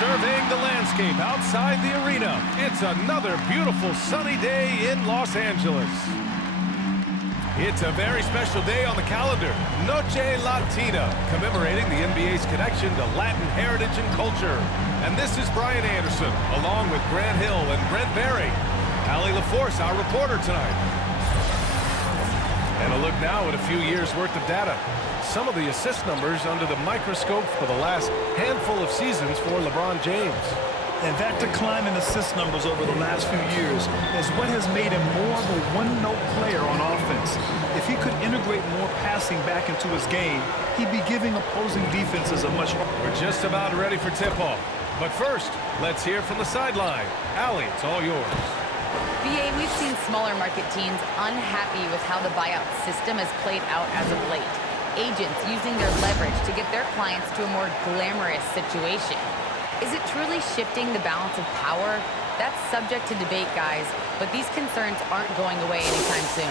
Surveying the landscape outside the arena, it's another beautiful sunny day in Los Angeles. It's a very special day on the calendar, Noche Latina, commemorating the NBA's connection to Latin heritage and culture. And this is Brian Anderson, along with Grant Hill and Brent Barry. Allie LaForce, our reporter tonight. And a look now at a few years' worth of data. Some of the assist numbers under the microscope for the last handful of seasons for LeBron James. And that decline in assist numbers over the last few years is what has made him more of a one-note player on offense. If he could integrate more passing back into his game, he'd be giving opposing defenses a much... We're just about ready for tip-off. But first, let's hear from the sideline. Allie, it's all yours. BA, we've seen smaller market teams unhappy with how the buyout system has played out as of late. Agents using their leverage to get their clients to a more glamorous situation. Is it truly shifting the balance of power? That's subject to debate, guys, but these concerns aren't going away anytime soon.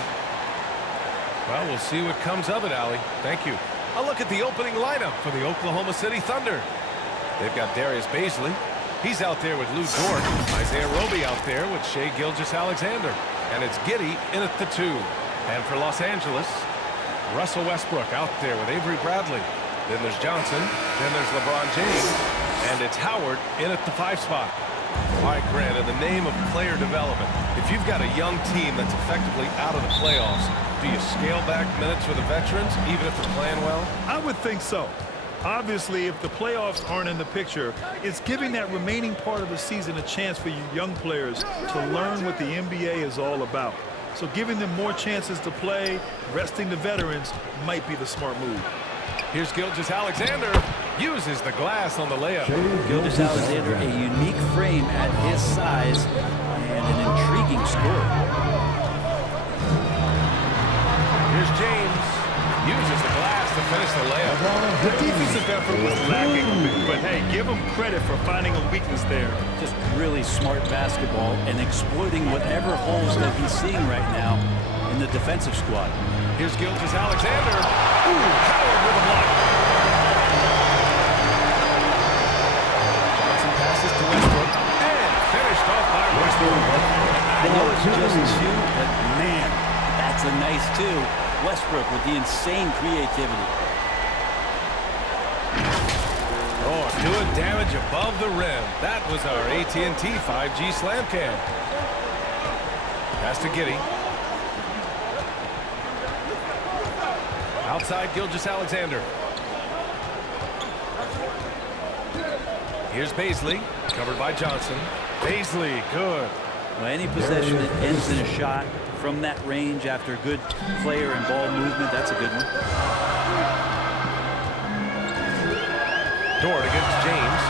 Well, we'll see what comes of it, Allie. Thank you. A look at the opening lineup for the Oklahoma City Thunder. They've got Darius Bazley. He's out there with Lou Dort. Isaiah Roby out there with Shai Gilgeous-Alexander. And it's Giddey in at the 2. And for Los Angeles, Russell Westbrook out there with Avery Bradley. Then there's Johnson. Then there's LeBron James. And it's Howard in at the 5 spot. All right, Grant, in the name of player development, if you've got a young team that's effectively out of the playoffs, do you scale back minutes for the veterans, even if they're playing well? I would think so. Obviously, if the playoffs aren't in the picture, it's giving that remaining part of the season a chance for you young players to learn what the NBA is all about. So giving them more chances to play, resting the veterans, might be the smart move. Here's Gilgeous-Alexander. Uses the glass on the layup. Gilgeous-Alexander, a unique frame at his size and an intriguing score. Here's James. Uses the glass to finish the layup. The defensive effort was lacking a bit, but hey, give him credit for finding a weakness there. Just really smart basketball and exploiting whatever holes that he's seeing right now in the defensive squad. Here's Gilgeous-Alexander. Ooh, Howard with a block. Johnson passes to Westbrook. And finished off by Westbrook. I know it's just 2, but man, that's a nice 2. Westbrook with the insane creativity. Oh, doing damage above the rim. That was our AT&T 5G slam cam. Pass to Giddey. Outside Gilgeous-Alexander. Here's Bazley, covered by Johnson. Bazley, good. Well, any possession that ends in a shot from that range after good player and ball movement, that's a good one. Dort against James.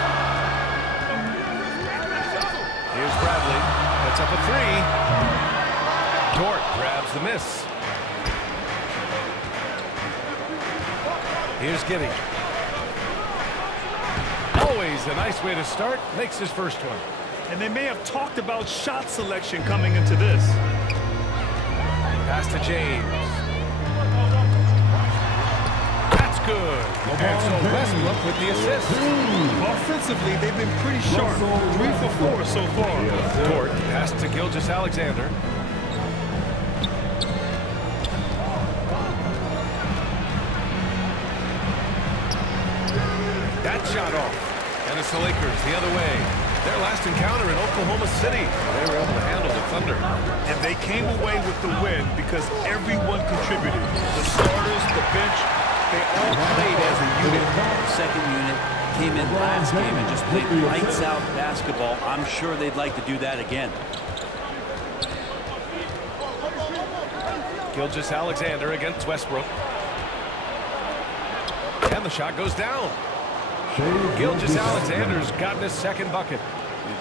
Here's Bradley. Puts up a 3. Dort grabs the miss. Here's Giddey. Always a nice way to start. Makes his first one. And they may have talked about shot selection coming into this. Pass to James. That's good. And so Westbrook with the assist. Offensively, they've been pretty sharp. 3 for 4 so far. Dort pass to Gilgeous-Alexander. That shot off. And it's the Lakers the other way. Their last encounter in Oklahoma City. They were able to handle the Thunder. And they came away with the win because everyone contributed. The starters, the bench, they all played as a unit. The second unit came in last game and just played lights out basketball. I'm sure they'd like to do that again. Gilgeous-Alexander against Westbrook. And the shot goes down. Gilgeous-Alexander's gotten his second bucket.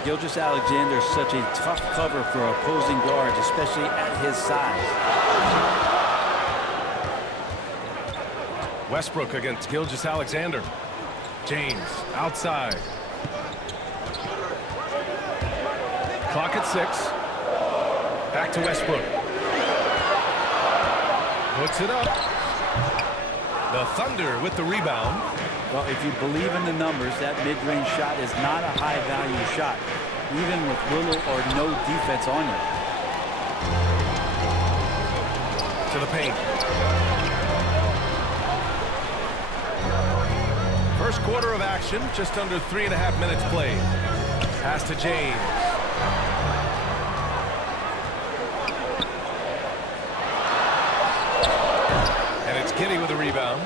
Gilgeous-Alexander is such a tough cover for opposing guards, especially at his size. Westbrook against Gilgeous-Alexander. James outside. Clock at 6. Back to Westbrook. Puts it up. The Thunder with the rebound. Well, if you believe in the numbers, that mid-range shot is not a high-value shot, even with little or no defense on you. To the paint. First quarter of action, just under 3.5 minutes played. Pass to James. And it's Giddey with the rebound.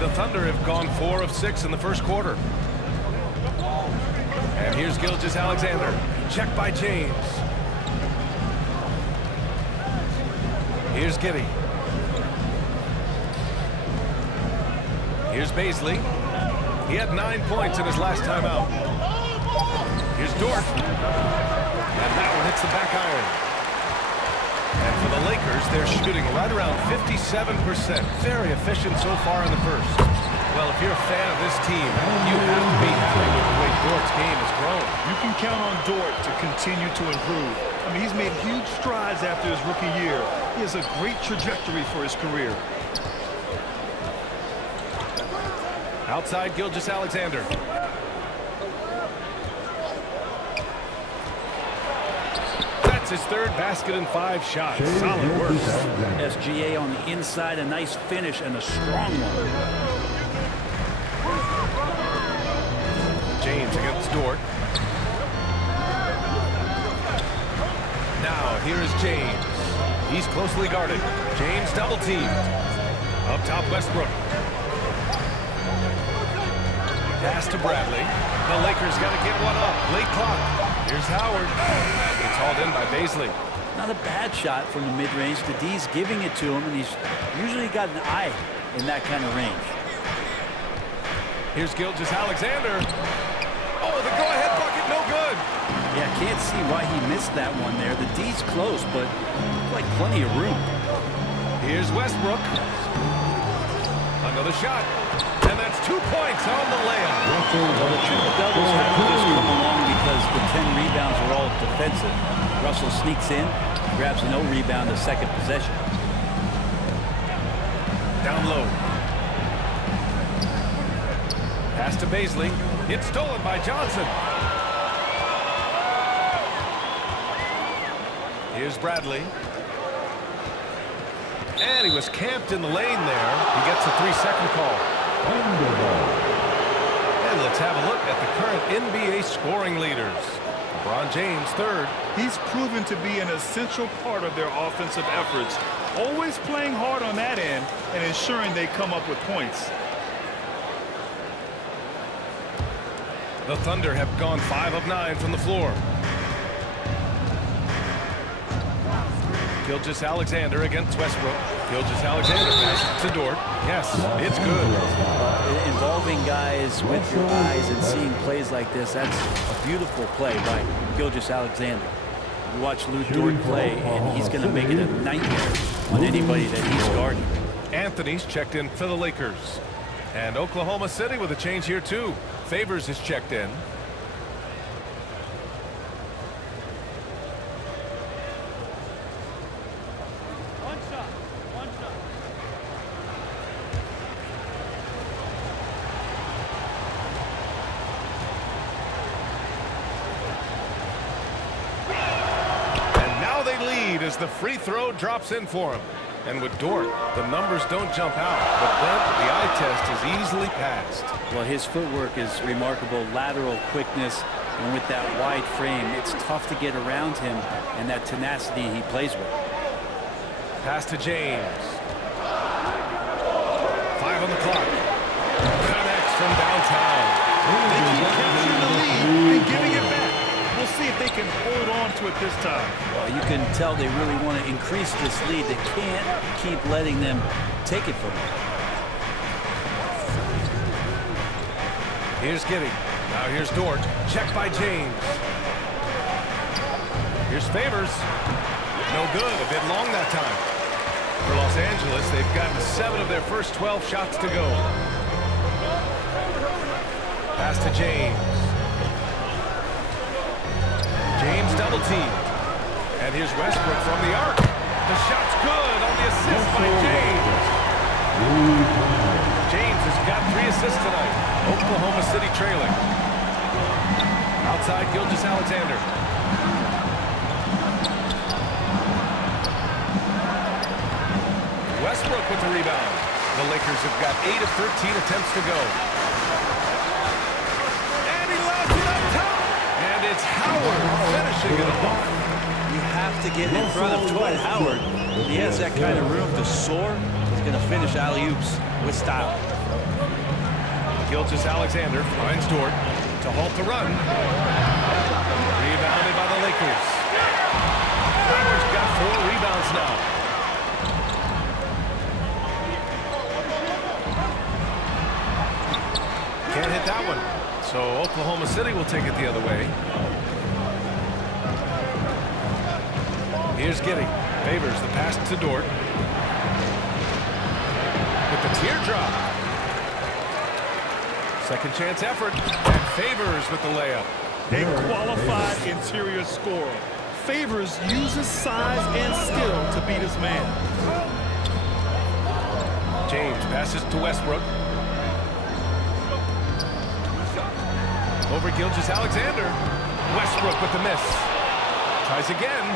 The Thunder have gone 4 of 6 in the first quarter. And here's Gilgeous-Alexander. Check by James. Here's Giddey. Here's Bazley. He had 9 points in his last time out. Here's Dort. And that one hits the back iron. And for the Lakers, they're shooting right around 57%. Very efficient so far in the first. Well, if you're a fan of this team, you have to be happy with the way Dort's game has grown. You can count on Dort to continue to improve. I mean, he's made huge strides after his rookie year. He has a great trajectory for his career. Outside Gilgeous-Alexander. That's his third basket in 5 shots. Solid work. SGA on the inside, a nice finish and a strong one. James against Dort. Now here is James. He's closely guarded. James double teamed. Up top Westbrook. Pass to Bradley. The Lakers got to get one up. Late clock. Here's Howard. It's hauled in by Bazley. Not a bad shot from the mid-range. The D's giving it to him, and he's usually got an eye in that kind of range. Here's Gilgeous-Alexander. Oh, the go-ahead bucket, no good. Yeah, can't see why he missed that one there. The D's close, but like plenty of room. Here's Westbrook. Another shot. And that's 2 points on the layup. Well, the triple-doubles haven't just come along because the 10 rebounds are all defensive. Russell sneaks in, grabs a no rebound the second possession. Down low. Pass to Bazley. It's stolen by Johnson. Here's Bradley. And he was camped in the lane there. He gets a 3-second call. And let's have a look at the current NBA scoring leaders. LeBron James, third. He's proven to be an essential part of their offensive efforts, always playing hard on that end and ensuring they come up with points. The Thunder have gone 5 of 9 from the floor. Gilgeous-Alexander against Westbrook. Gilgeous-Alexander passes to Dort. Yes, it's good. Involving guys with your eyes and seeing plays like this, that's a beautiful play by Gilgeous-Alexander. You watch Lou Dort play, and he's going to make it a nightmare on anybody that he's guarding. Anthony's checked in for the Lakers. And Oklahoma City with a change here, too. Favors is checked in. As the free throw drops in for him. And with Dort, the numbers don't jump out, but then the eye test is easily passed. Well, his footwork is remarkable, lateral quickness, and with that wide frame, it's tough to get around him and that tenacity he plays with. Pass to James. 5 on the clock. Connects from downtown. They keep capturing the lead and giving it back. We'll see if they can hold on to it this time. Well, you can tell they really want to increase this lead. They can't keep letting them take it from them. Here's Giddey. Now here's Dort. Check by James. Here's Favors. No good. A bit long that time. For Los Angeles, they've gotten 7 of their first 12 shots to go. Pass to James. James double teamed. And here's Westbrook from the arc. The shot's good on the assist by James. James has got 3 assists tonight. Oklahoma City trailing. Outside, Gilgeous-Alexander. Westbrook with the rebound. The Lakers have got 8 of 13 attempts to go. And he left it up top. And it's Howard finishing it off. You have to get in front of Dwight Howard. He has that kind of room to soar. He's going to finish alley-oops with style. Gilgeous-Alexander finds Dort to halt the run. Rebounded by the Lakers. Howard's got 4 rebounds now. Can't hit that one. So Oklahoma City will take it the other way. Here's Giddey. Favors the pass to Dort. With the teardrop. Second chance effort. And Favors with the layup. A qualified interior scorer. Favors uses size and skill to beat his man. James passes to Westbrook. Over Gilgeous-Alexander. Westbrook with the miss. Tries again.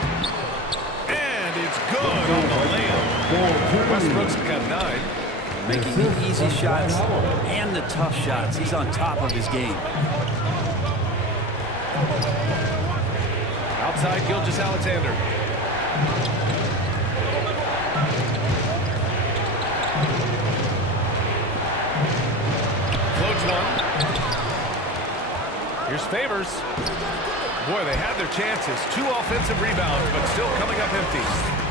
And it's good on the layup. Westbrook's got 9. Making the easy shots and the tough shots. He's on top of his game. Outside, Gilgeous-Alexander. Floats one. Here's Favors. Boy, they had their chances. 2 offensive rebounds, but still coming up empty.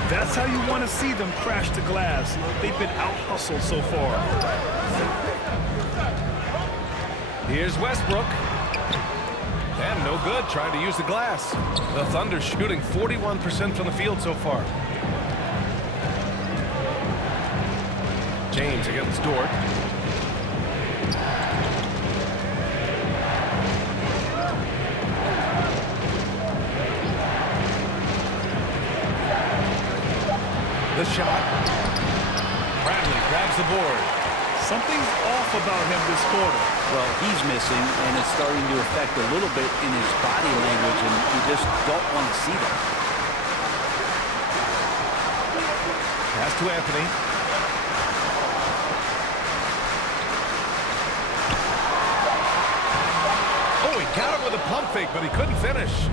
That's how you want to see them crash the glass. They've been out-hustled so far. Here's Westbrook. And no good, trying to use the glass. The Thunder shooting 41% from the field so far. James against Dort. The shot. Bradley grabs the board. Something's off about him this quarter. Well, he's missing, and it's starting to affect a little bit in his body language, and you just don't want to see that. Pass to Anthony. Oh, he got it with a pump fake, but he couldn't finish.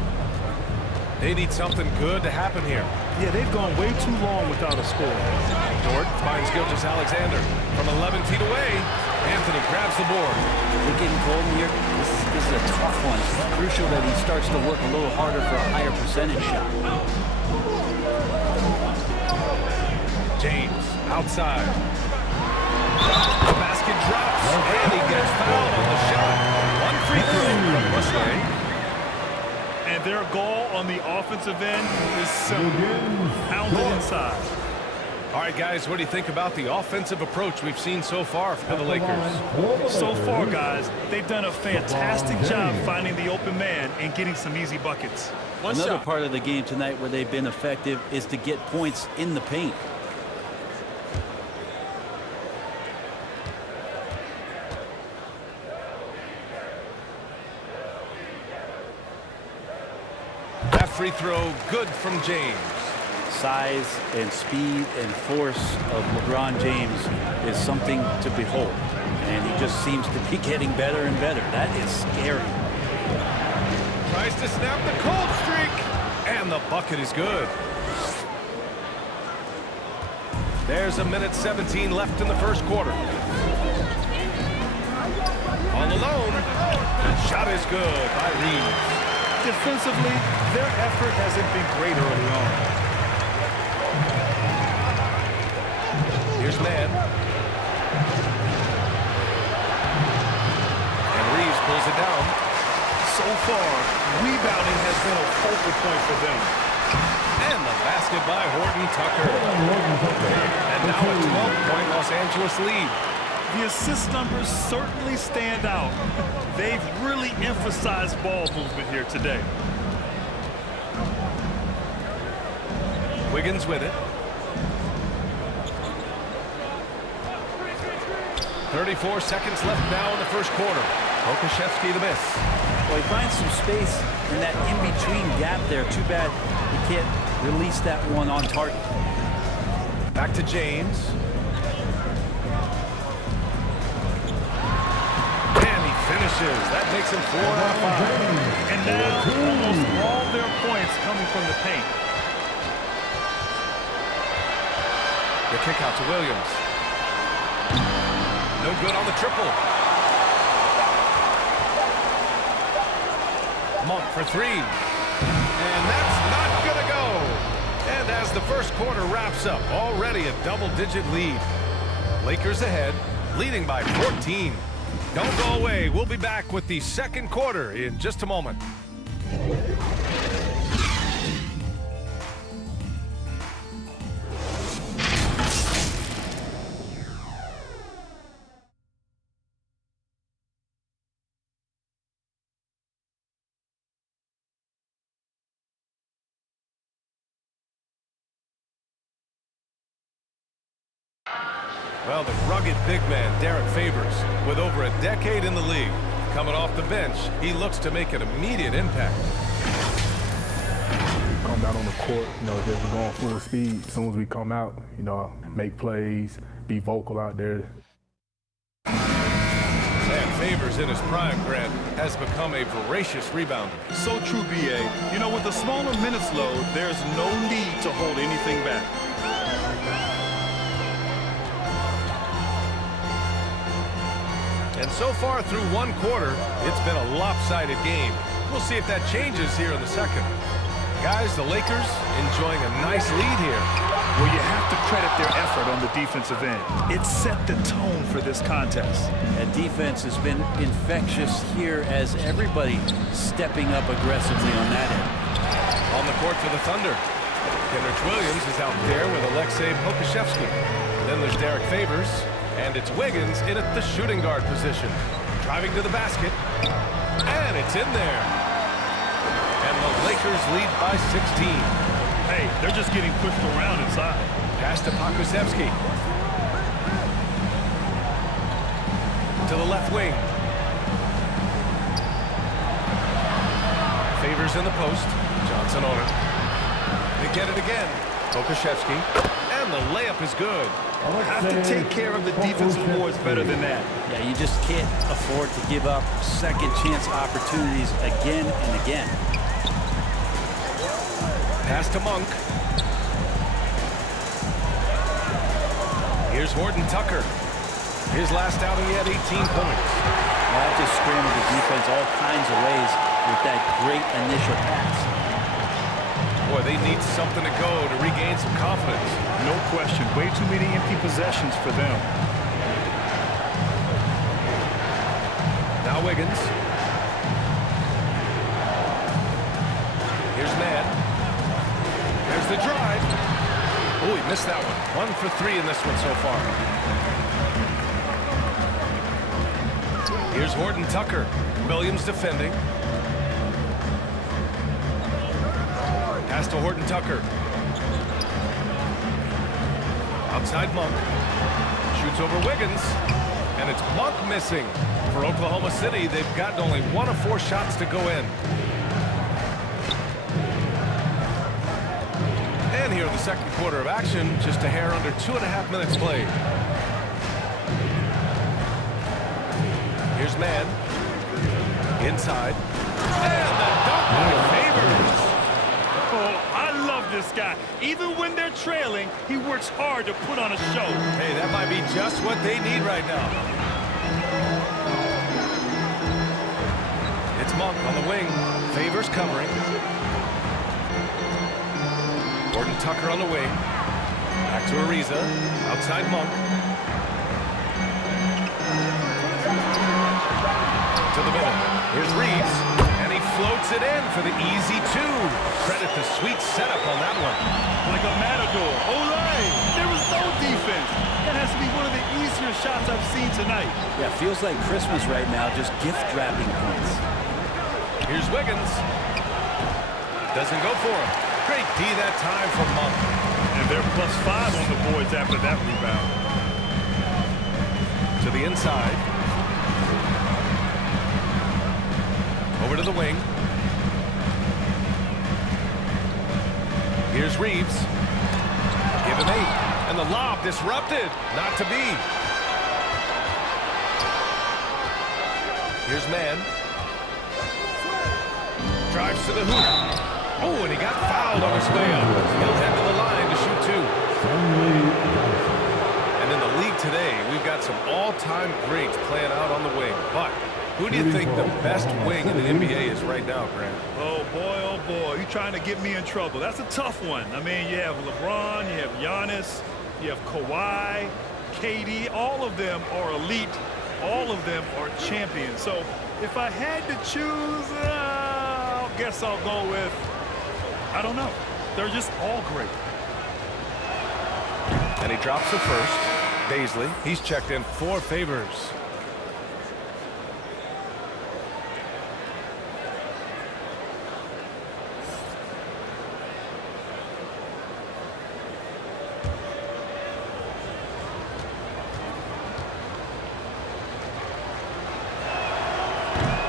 They need something good to happen here. Yeah, they've gone way too long without a score. Dort finds Gilgeous-Alexander from 11 feet away. Anthony grabs the board. We're getting cold in here. This is a tough one. Crucial that he starts to work a little harder for a higher percentage shot. James outside. The basket drops, and he gets fouled on the shot. One free throw from Wesley. And their goal on the offensive end is simple. Pound it inside. All right, guys, what do you think about the offensive approach we've seen so far for the Lakers? So far, guys, they've done a fantastic job finding the open man and getting some easy buckets. Another part of the game tonight where they've been effective is to get points in the paint. That free throw good from James. Size and speed and force of LeBron James is something to behold. And he just seems to be getting better and better. That is scary. Tries to snap the cold streak. And the bucket is good. There's 1:17 left in the first quarter. All alone. Shot is good by Reeves. Defensively, their effort hasn't been great early on. Here's Mann. And Reeves pulls it down. So far, rebounding has been a focal point for them. And the basket by Horton Tucker. And now a 12-point Los Angeles lead. The assist numbers certainly stand out. They've really emphasized ball movement here today. Wiggins with it. 34 seconds left now in the first quarter. Okashevsky the miss. Well, he finds some space in that in-between gap there. Too bad he can't release that one on target. Back to James. And he finishes. That makes him 4 out of 5. And now almost all their points coming from the paint. The kick out to Williams. No good on the triple. Monk for 3. And that's not going to go. And as the first quarter wraps up, already a double-digit lead. Lakers ahead, leading by 14. Don't go away. We'll be back with the second quarter in just a moment. Well, the rugged big man, Derek Favors, with over a decade in the league. Coming off the bench, he looks to make an immediate impact. Come out on the court, just going full speed. As soon as we come out, make plays, be vocal out there. And Favors in his prime, Grant, has become a voracious rebounder. So true, B.A. With the smaller minutes load, there's no need to hold anything back. And so far through one quarter, it's been a lopsided game. We'll see if that changes here in the second. Guys, the Lakers enjoying a nice lead here. Well, you have to credit their effort on the defensive end. It set the tone for this contest. And defense has been infectious here as everybody stepping up aggressively on that end. On the court for the Thunder. Kenrich Williams is out there with Alexei Okashevsky. Then there's Derek Favors. And it's Wiggins in at the shooting guard position. Driving to the basket. And it's in there. And the Lakers lead by 16. Hey, they're just getting pushed around inside. Pass to Pokusevski. To the left wing. Favors in the post. Johnson on it. They get it again. Pokusevski. And the layup is good. Have to take care of the defensive boards better than that. Yeah, you just can't afford to give up second chance opportunities again and again. Pass to Monk. Here's Horton Tucker. His last outing, he had 18 points. Well, that just scrambled the defense all kinds of ways with that great initial pass. Boy, they need something to go to regain some confidence. No question. Way too many empty possessions for them. Now Wiggins. Here's Mann. There's the drive. Oh, he missed that one. 1 for 3 in this one so far. Here's Horton Tucker. Williams defending. Pass to Horton Tucker. Outside Monk. Shoots over Wiggins. And it's Monk missing. For Oklahoma City, they've gotten only 1 of 4 shots to go in. And here in the second quarter of action, just a hair under 2.5 minutes played. Here's Mann. Inside. And the dunk by Favors. Oh, I love this guy. Even when they're trailing, he works hard to put on a show. Hey, that might be just what they need right now. It's Monk on the wing. Favors covering. Horton Tucker on the wing. Back to Ariza. Outside Monk. To the middle. Here's Reeves. And he floats it in for the easy 2. Credit the sweet setup on that one. Like a matador. Olay! There was no defense. That has to be one of the easier shots I've seen tonight. Yeah, feels like Christmas right now, just gift wrapping points. Here's Wiggins. Doesn't go for him. Great D that time from Monk. And they're +5 on the boards after that rebound. To the the inside. Over to the wing. Here's Reeves. Give him 8. And the lob disrupted. Not to be. Here's Mann. Drives to the hoop. Oh, and he got fouled on his way up. He'll head to the line to shoot 2. And in the league today, we've got some all-time greats playing out on the wing. But who do you think the best wing in the NBA is right now, Grant? Oh, boy, you're trying to get me in trouble. That's a tough one. I mean, you have LeBron, you have Giannis, you have Kawhi, KD. All of them are elite. All of them are champions. So if I had to choose, I guess I'll go with, I don't know. They're just all great. And he drops the first. Baisley, he's checked in 4 favors.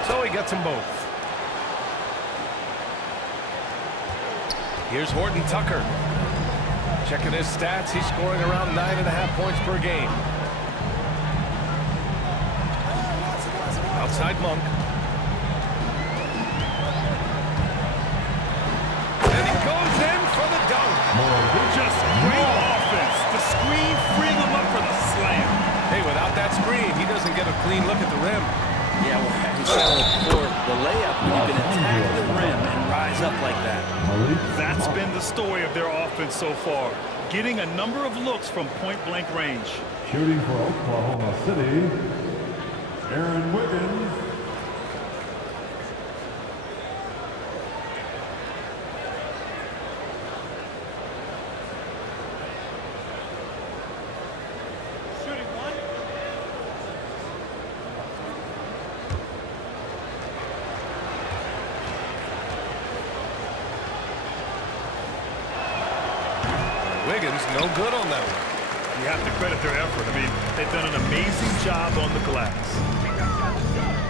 So he gets them both. Here's Horton Tucker. Checking his stats, he's scoring around 9.5 points per game. Outside Monk. And he goes in for the dunk. Just great offense. The screen freeing him up for the slam. Hey, without that screen, he doesn't get a clean look at the rim. Yeah, well, he saw it for the layup when you can attack the rim and rise up like that. That's been the story of their offense so far. Getting a number of looks from point-blank range. Shooting for Oklahoma City, Aaron Wiggins. Wiggins, no good on that one. You have to credit their effort. I mean, they've done an amazing job on the glass.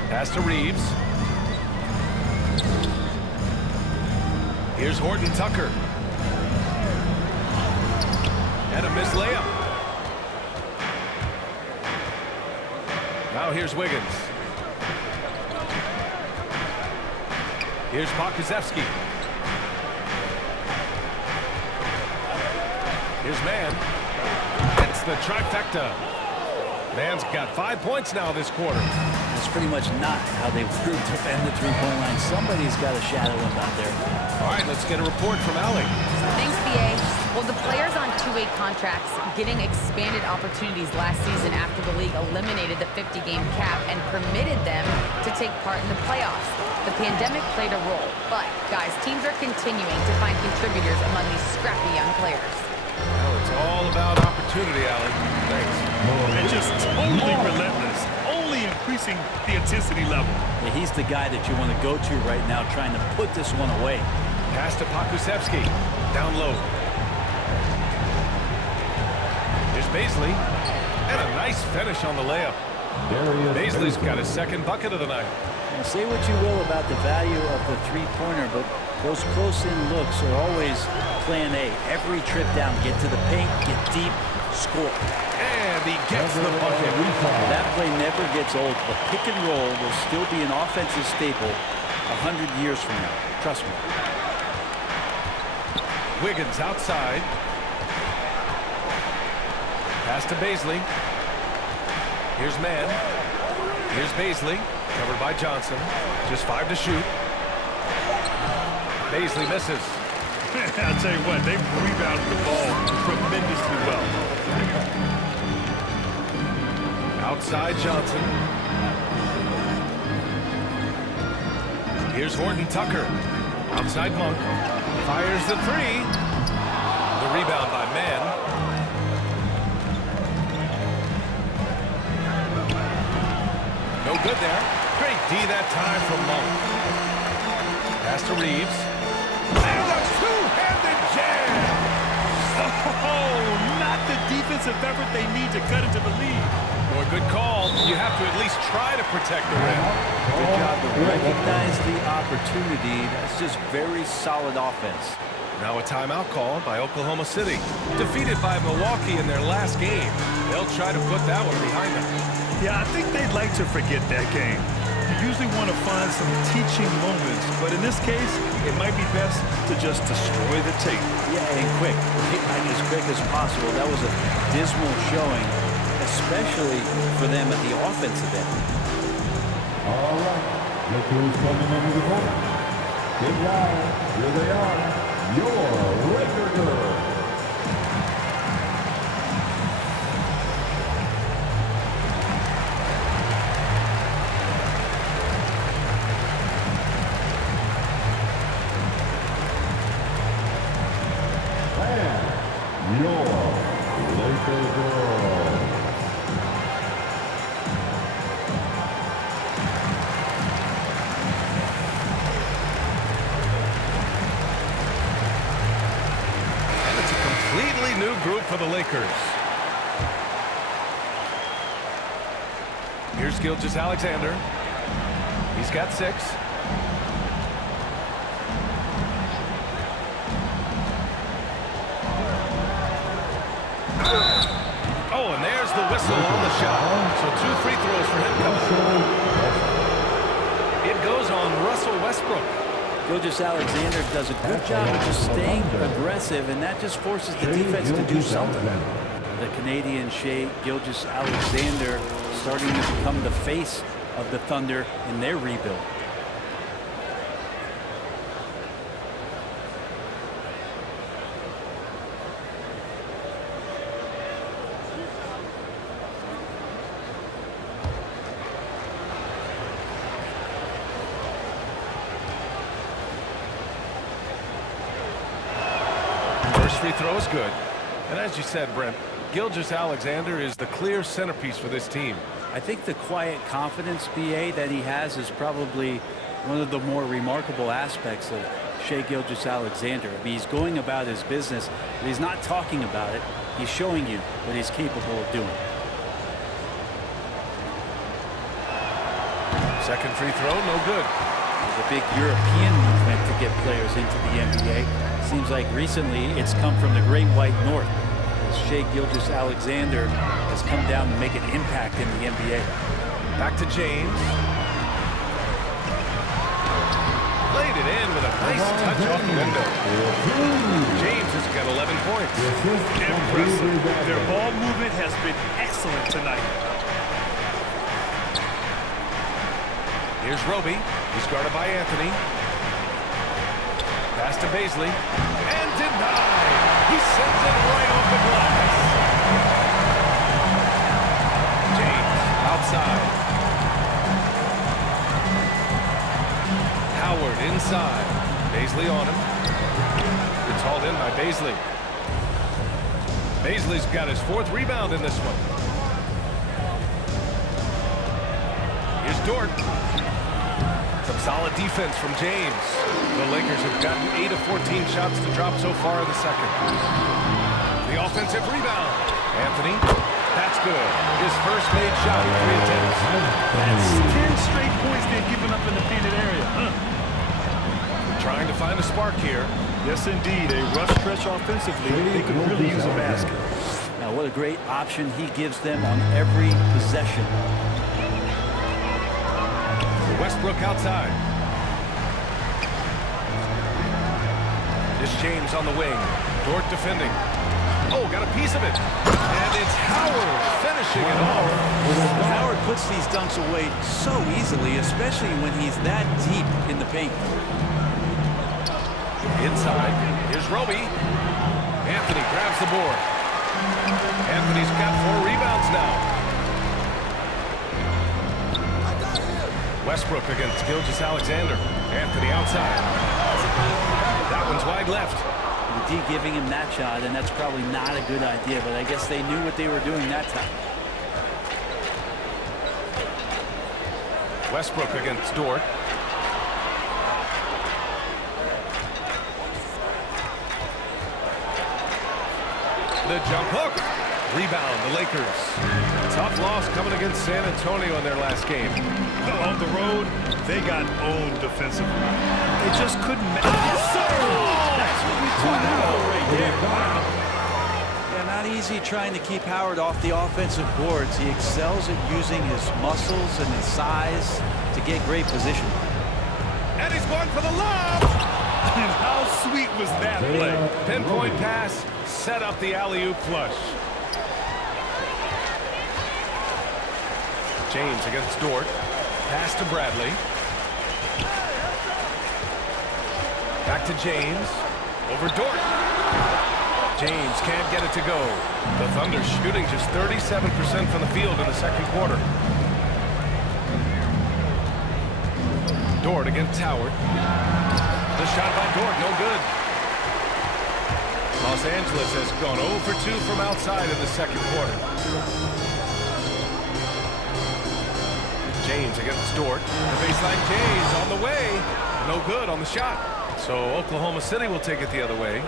Pass to Reeves. Here's Horton Tucker. And a missed layup. Now here's Wiggins. Here's Pokusevski. Here's Mann. It's the trifecta. Mann's got 5 points now this quarter. That's pretty much not how they would defend the three-point line. Somebody's got to shadow him out there. All right, let's get a report from Allie. Thanks, BA. Well, the players on two-way contracts getting expanded opportunities last season after the league eliminated the 50-game cap and permitted them to take part in the playoffs. The pandemic played a role, but, guys, teams are continuing to find contributors among these scrappy young players. Well, it's all about opportunity, Allie. Thanks. And just totally relentless, only increasing the intensity level. Yeah, he's the guy that you want to go to right now, trying to put this one away. Pass to Pokusevski. Down low. Here's Baisley. And a nice finish on the layup. Baisley's got his second bucket of the night. Now, say what you will about the value of the three-pointer, but those close-in looks are always plan A. Every trip down, get to the paint, get deep, score. And he gets the bucket. That play never gets old. The pick and roll will still be an offensive staple 100 years from now. Trust me. Wiggins outside. Pass to Baisley. Here's Mann. Here's Baisley. Covered by Johnson. Just 5 to shoot. Baisley misses. I'll tell you what, they've rebounded the ball tremendously well. Outside Johnson. Here's Horton Tucker. Outside Monk. Fires the 3. The rebound by Mann. No good there. Great D that time from Monk. Pass to Reeves. And a two-handed jam! Oh, not the defensive effort they need to cut into the lead. Or good call. You have to at least try to protect the rim. Good job to recognize the opportunity. That's just very solid offense. Now a timeout call by Oklahoma City. Defeated by Milwaukee in their last game. They'll try to put that one behind them. Yeah, I think they'd like to forget that game. You usually want to find some teaching moments, but in this case, it might be best to just destroy the tape. Yeah, and quick. Like as quick as possible. That was a dismal showing, especially for them at the offensive end. All right. Look who's coming under the court. Good job. Here they are. Your Laker girls. And your Laker girls. Completely new group for the Lakers. Here's Gilgeous-Alexander. He's got 6. Oh, and there's the whistle on the shot. So 2 free throws for him coming. It goes on Russell Westbrook. Gilgeous-Alexander does a good job of just staying aggressive, and that just forces the defense to do something. The Canadian Shai Gilgeous-Alexander starting to become the face of the Thunder in their rebuild. Free throw is good. And as you said, Brent, Gilgeous-Alexander is the clear centerpiece for this team. I think the quiet confidence, BA, that he has is probably one of the more remarkable aspects of Shai Gilgeous-Alexander. I mean, he's going about his business, but he's not talking about it. He's showing you what he's capable of doing. Second free throw, no good. There's a big European movement to get players into the NBA. Seems like recently it's come from the Great White North, as Shai Gilgeous-Alexander has come down to make an impact in the NBA. Back to James. Laid it in with a nice touch off the window. James has got 11 points. Impressive. Their ball movement has been excellent tonight. Here's Roby. He's guarded by Anthony. Pass to Bazley. And denied. He sends it right off the glass. James outside. Howard inside. Bazley on him. It's hauled in by Bazley. Bazley's got his 4th rebound in this one. Here's Dort. Some solid defense from James. The Lakers have gotten 8 of 14 shots to drop so far in the second. The offensive rebound. Anthony. That's good. His first made shot in 3 attempts. That's 10 straight points they've given up in the painted area. Trying to find a spark here. Yes, indeed. A rough stretch offensively. They could really use a basket. Now, what a great option he gives them on every possession. Westbrook outside. It's James on the wing. Dort defending. Oh, got a piece of it. And it's Howard finishing it off. Howard puts these dunks away so easily, especially when he's that deep in the paint. Inside. Here's Roby. Anthony grabs the board. Anthony's got 4 rebounds now. Westbrook against Gilgeous-Alexander. Anthony outside. That one's wide left. The D giving him that shot, and that's probably not a good idea, but I guess they knew what they were doing that time. Westbrook against Dort. The jump hook. Rebound, the Lakers. Tough loss coming against San Antonio in their last game. On the road, they got owned defensively. They just couldn't match. That's what we talked about right there. Wow. Yeah, not easy trying to keep Howard off the offensive boards. He excels at using his muscles and his size to get great position. And he's going for the lob. And how sweet was that play? Pinpoint pass, set up the alley-oop flush. James against Dort. Pass to Bradley. Back to James. Over Dort. James can't get it to go. The Thunder shooting just 37% from the field in the second quarter. Dort against Howard. The shot by Dort, no good. Los Angeles has gone 0 for 2 from outside in the second quarter. James against Dort. The baseline James on the way. No good on the shot. So Oklahoma City will take it the other way.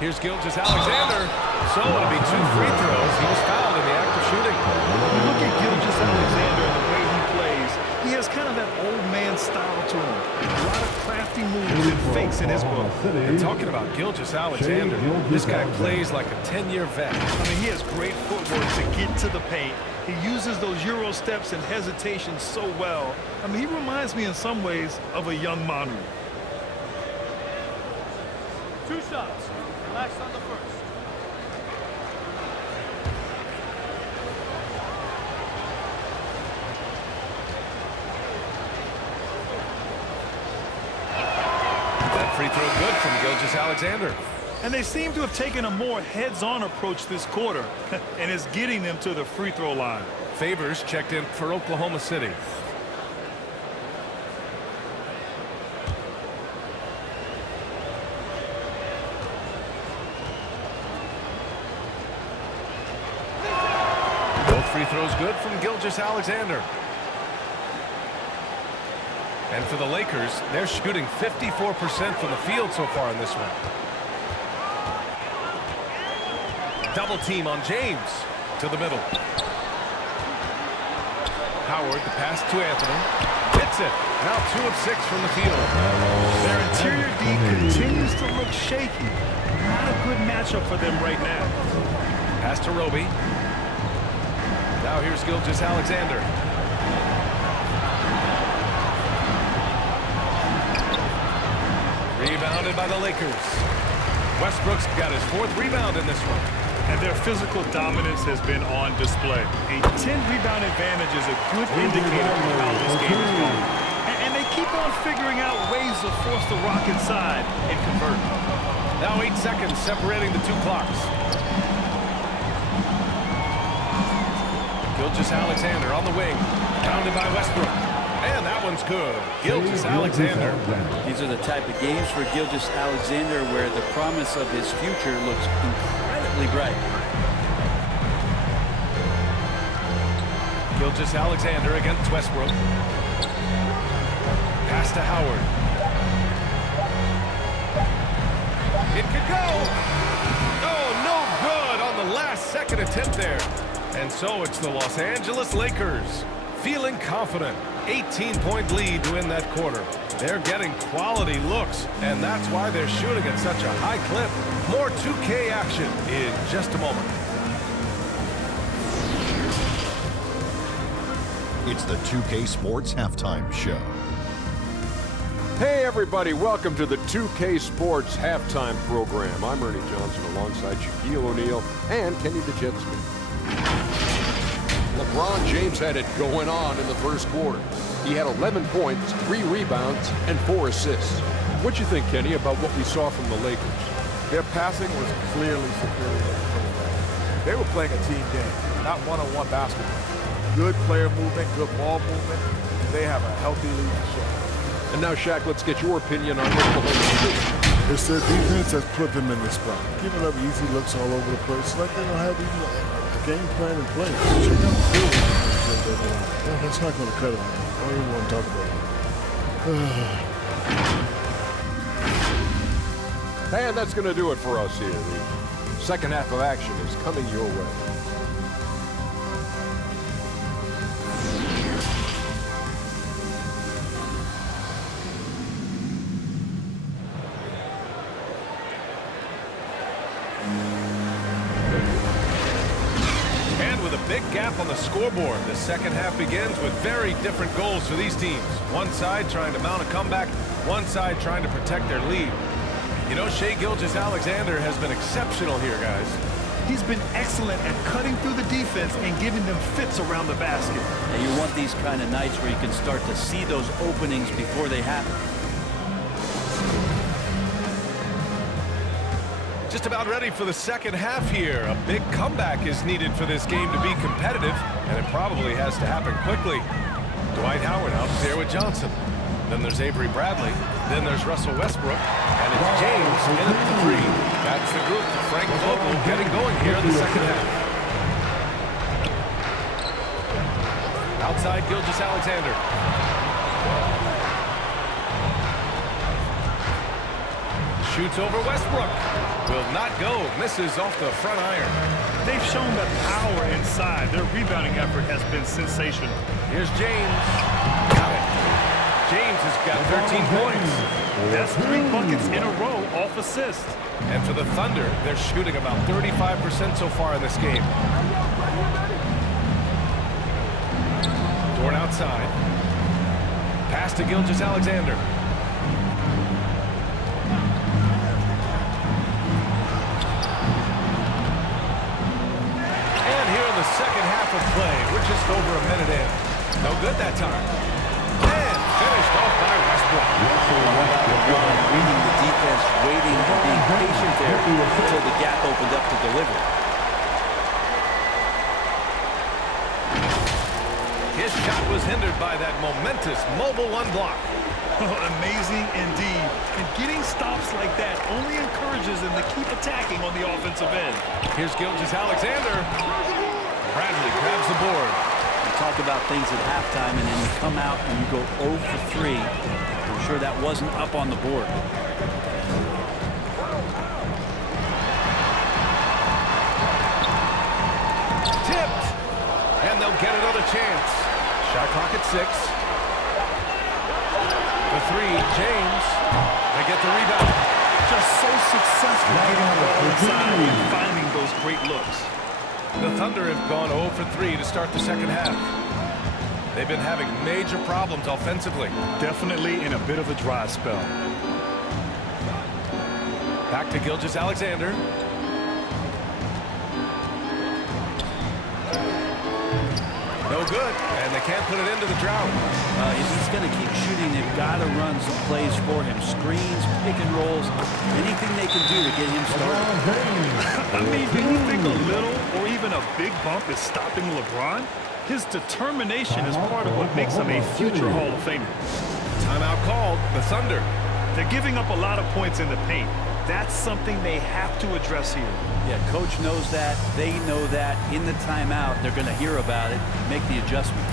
Here's Gilgeous-Alexander. So it'll be 2 free throws. He was fouled in the act of shooting. You look at Gilgeous-Alexander and the way he plays. He has kind of that old man style to him. A lot of crafty moves and fakes in his book. And talking about Gilgeous-Alexander, this guy plays like a 10-year vet. I mean, he has great footwork to get to the paint. He uses those Euro steps and hesitations so well. I mean, he reminds me in some ways of a young Manu. 2 shots. Relax on the first. That free throw good from Gilgeous-Alexander. And they seem to have taken a more heads-on approach this quarter, and it's getting them to the free throw line. Favors checked in for Oklahoma City. Both free throws good from Gilgeous-Alexander. And for the Lakers, they're shooting 54% from the field so far in this one. Double team on James. To the middle. Howard, the pass to Anthony. Hits it. Now 2 of 6 from the field. Their interior D continues to look shaky. Not a good matchup for them right now. Pass to Roby. Now here's Gilgeous-Alexander. Rebounded by the Lakers. Westbrook's got his 4th rebound in this one. And their physical dominance has been on display. A 10-rebound advantage is a good indicator of how this game is going. And they keep on figuring out ways to force the rock inside and convert. Now 8 seconds separating the 2 clocks. Gilgeous-Alexander on the wing. Pounded by Westbrook. And that one's good. Gilgeous-Alexander. These are the type of games for Gilgeous-Alexander where the promise of his future looks incredibly bright. Gilgeous-Alexander against Westbrook. Pass to Howard. It could go. Oh, no good on the last-second attempt there. And so it's the Los Angeles Lakers feeling confident. 18-point lead to win that quarter. They're getting quality looks, and that's why they're shooting at such a high clip. More 2K action in just a moment. It's the 2K Sports Halftime Show. Hey everybody, welcome to the 2K Sports Halftime Program. I'm Ernie Johnson alongside Shaquille O'Neal and Kenny the Jet Smith. LeBron James had it going on in the first quarter. He had 11 points, 3 rebounds, and 4 assists. What you think, Kenny, about what we saw from the Lakers? Their passing was clearly superior. They were playing a team game, not one-on-one basketball. Good player movement, good ball movement, and they have a healthy lead to show. And now, Shaq, let's get your opinion on Oklahoma City. It's their defense that's put them in this spot. Giving up easy looks all over the place. It's like they don't have even a game plan in place. Check out the field. Well, that's not going to cut it. I don't even want to talk about it. And that's going to do it for us here. The second half of action is coming your way. And with a big gap on the scoreboard, the second half begins with very different goals for these teams. One side trying to mount a comeback, one side trying to protect their lead. You know, Shai Gilgeous-Alexander has been exceptional here, guys. He's been excellent at cutting through the defense and giving them fits around the basket. And you want these kind of nights where you can start to see those openings before they happen. Just about ready for the second half here. A big comeback is needed for this game to be competitive, and it probably has to happen quickly. Dwight Howard out there with Johnson. Then there's Avery Bradley. Then there's Russell Westbrook. And it's James in at the three. That's the group. Frank Vogel getting going here in the second half. Outside Gilgeous-Alexander. Shoots over Westbrook. Will not go. Misses off the front iron. They've shown that power inside. Their rebounding effort has been sensational. Here's James. Got it. James has got 13 points. That's 3 buckets in a row off assist. And for the Thunder, they're shooting about 35% so far in this game. Dort outside. Pass to Gilgeous-Alexander. And here in the second half of play, we're just over a minute in. No good that time. And finished off by Westbrook. LeBron reading the defense, waiting, and being patient there until the gap opened up to deliver. His shot was hindered by that momentous mobile one block. Amazing indeed. And getting stops like that only encourages them to keep attacking on the offensive end. Here's Gilgeous-Alexander. Bradley grabs the board. You talk about things at halftime, and then you come out and you go 0 for 3. I'm sure that wasn't up on the board. Tipped. And they'll get another chance. Shot clock at 6. The three, James. They get the rebound. Just so successful getting the ball inside and finding those great looks. The Thunder have gone 0 for 3 to start the second half. They've been having major problems offensively. Definitely in a bit of a dry spell. Back to Gilgeous-Alexander. No good, and they can't put it into the drought. If he's going to keep shooting, they've got to run some plays for him. Screens, pick and rolls, anything they can do to get him started. I mean, do you think a little or even a big bump is stopping LeBron? His determination is part of what makes him a future Hall of Famer. Timeout called, the Thunder. They're giving up a lot of points in the paint. That's something they have to address here. Yeah, coach knows that. They know that. In the timeout, they're going to hear about it, make the adjustment.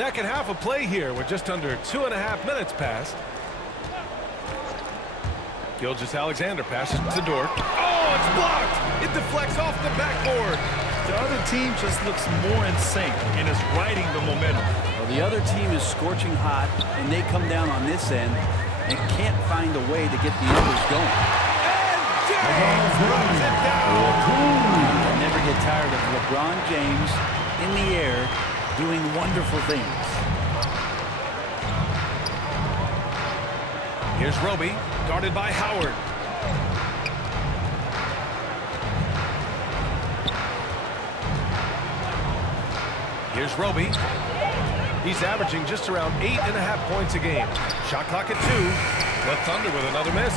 Second half of play here with just under 2.5 minutes passed. Gilgeous-Alexander passes to Dort. Oh, it's blocked! It deflects off the backboard. The other team just looks more in sync and is riding the momentum. Well, the other team is scorching hot, and they come down on this end and can't find a way to get the others going. And James runs it down. I never get tired of LeBron James in the air, doing wonderful things. Here's Roby, guarded by Howard. Here's Roby. He's averaging just around 8.5 points a game. Shot clock at 2. The Thunder with another miss.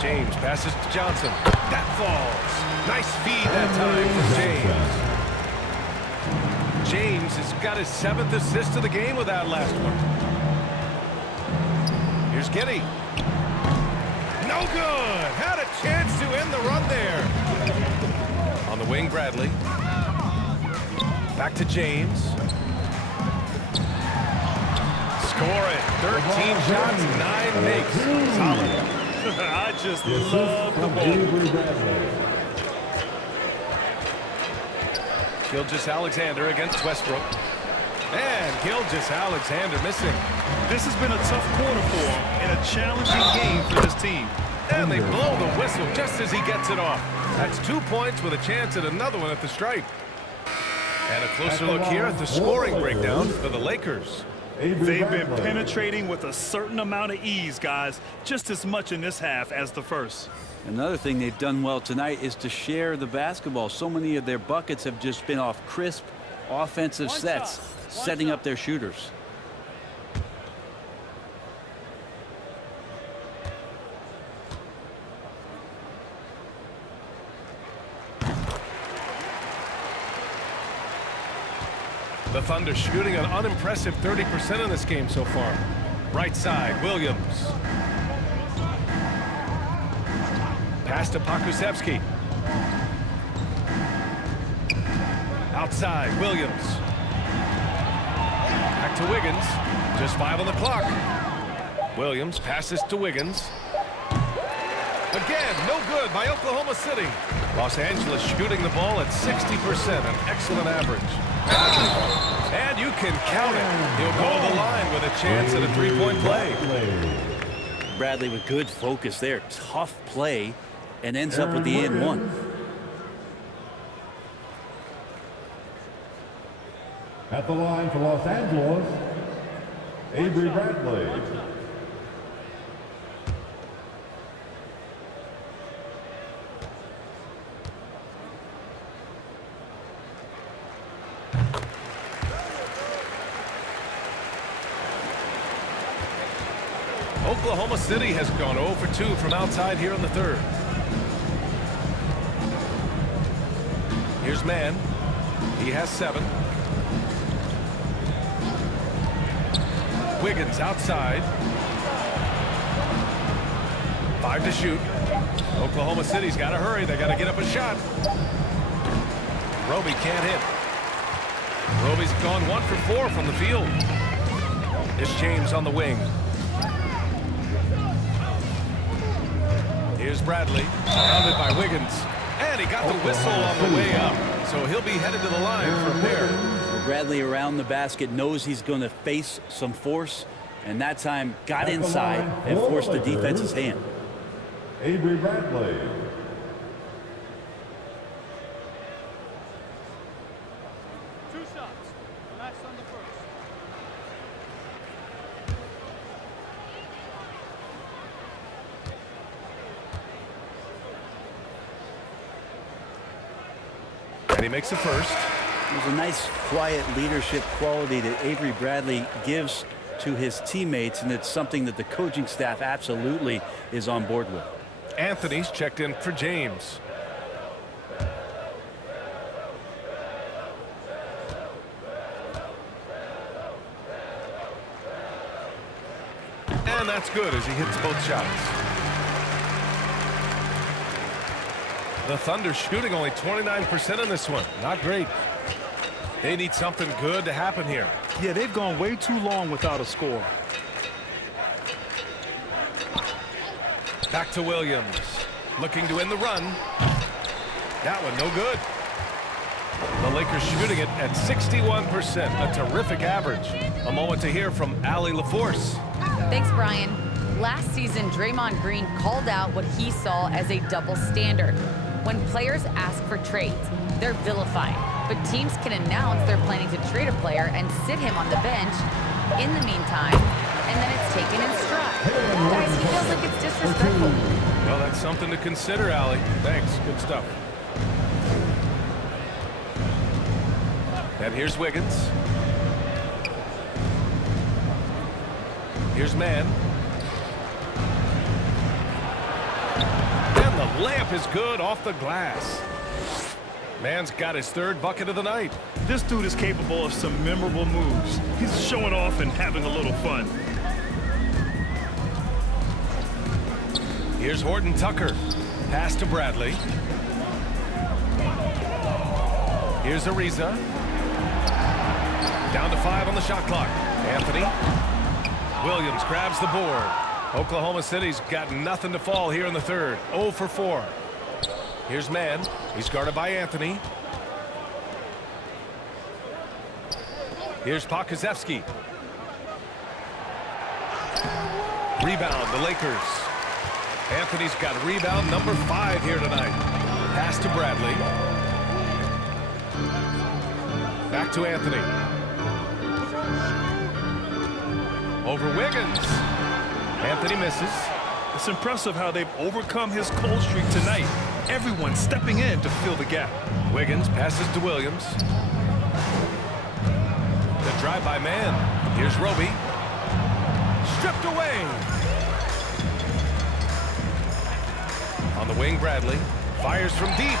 James passes to Johnson. That falls. Nice feed that time from James. James has got his 7th assist of the game with that last one. Here's Giddey. No good. Had a chance to end the run there. On the wing, Bradley. Back to James. Score it. 13 shots, 9 makes. Solid. I just love the ball. Gilgeous-Alexander against Westbrook. And Gilgeous-Alexander missing. This has been a tough quarter for him and a challenging game for this team. And they blow the whistle just as he gets it off. That's 2 points with a chance at another one at the stripe. And a closer look here at the scoring breakdown for the Lakers. They've been penetrating with a certain amount of ease, guys, just as much in this half as the first. Another thing they've done well tonight is to share the basketball. So many of their buckets have just been off crisp offensive sets, setting up their shooters. The Thunder shooting an unimpressive 30% in this game so far. Right side, Williams. Pass to Pokusevski. Outside, Williams. Back to Wiggins. Just 5 on the clock. Williams passes to Wiggins. Again, no good by Oklahoma City. Los Angeles shooting the ball at 60%, an excellent average. And you can count it. He'll go to the line with a chance at a 3-point play. Bradley with good focus there. Tough play and ends up with the and one. At the line for Los Angeles, Avery Bradley. Oklahoma City has gone 0 for 2 from outside here in the third. Here's Mann. He has 7. Wiggins outside. 5 to shoot. Oklahoma City's got to hurry. They got to get up a shot. Roby can't hit. Roby's gone 1 for 4 from the field. It's James on the wing. Here's Bradley, surrounded by Wiggins. And he got the whistle on the way up. So he'll be headed to the line from there. Bradley around the basket knows he's going to face some force. And that time got inside and forced the defense's hand. Avery Bradley. And he makes the first. There's a nice, quiet leadership quality that Avery Bradley gives to his teammates, and it's something that the coaching staff absolutely is on board with. Anthony's checked in for James. And that's good as he hits both shots. The Thunder shooting only 29% in this one. Not great. They need something good to happen here. Yeah, they've gone way too long without a score. Back to Williams. Looking to end the run. That one no good. The Lakers shooting it at 61%. A terrific average. A moment to hear from Allie LaForce. Thanks, Brian. Last season, Draymond Green called out what he saw as a double standard. When players ask for trades, they're vilified. But teams can announce they're planning to trade a player and sit him on the bench in the meantime, and then it's taken in stride. Guys, he feels like it's disrespectful. Well, that's something to consider, Allie. Thanks. Good stuff. And here's Wiggins. Here's Mann. And the layup is good off the glass. Mann's got his third bucket of the night. This dude is capable of some memorable moves. He's showing off and having a little fun. Here's Horton Tucker. Pass to Bradley. Here's Ariza. Down to 5 on the shot clock. Anthony. Williams grabs the board. Oklahoma City's got nothing to fall here in the third. 0 for 4. Here's Mann. He's guarded by Anthony. Here's Pokusevski. Rebound, the Lakers. Anthony's got rebound number 5 here tonight. Pass to Bradley. Back to Anthony. Over Wiggins. Anthony misses. It's impressive how they've overcome his cold streak tonight. Everyone stepping in to fill the gap. Wiggins passes to Williams. The drive by Mann. Here's Roby. Stripped away. On the wing, Bradley. Fires from deep.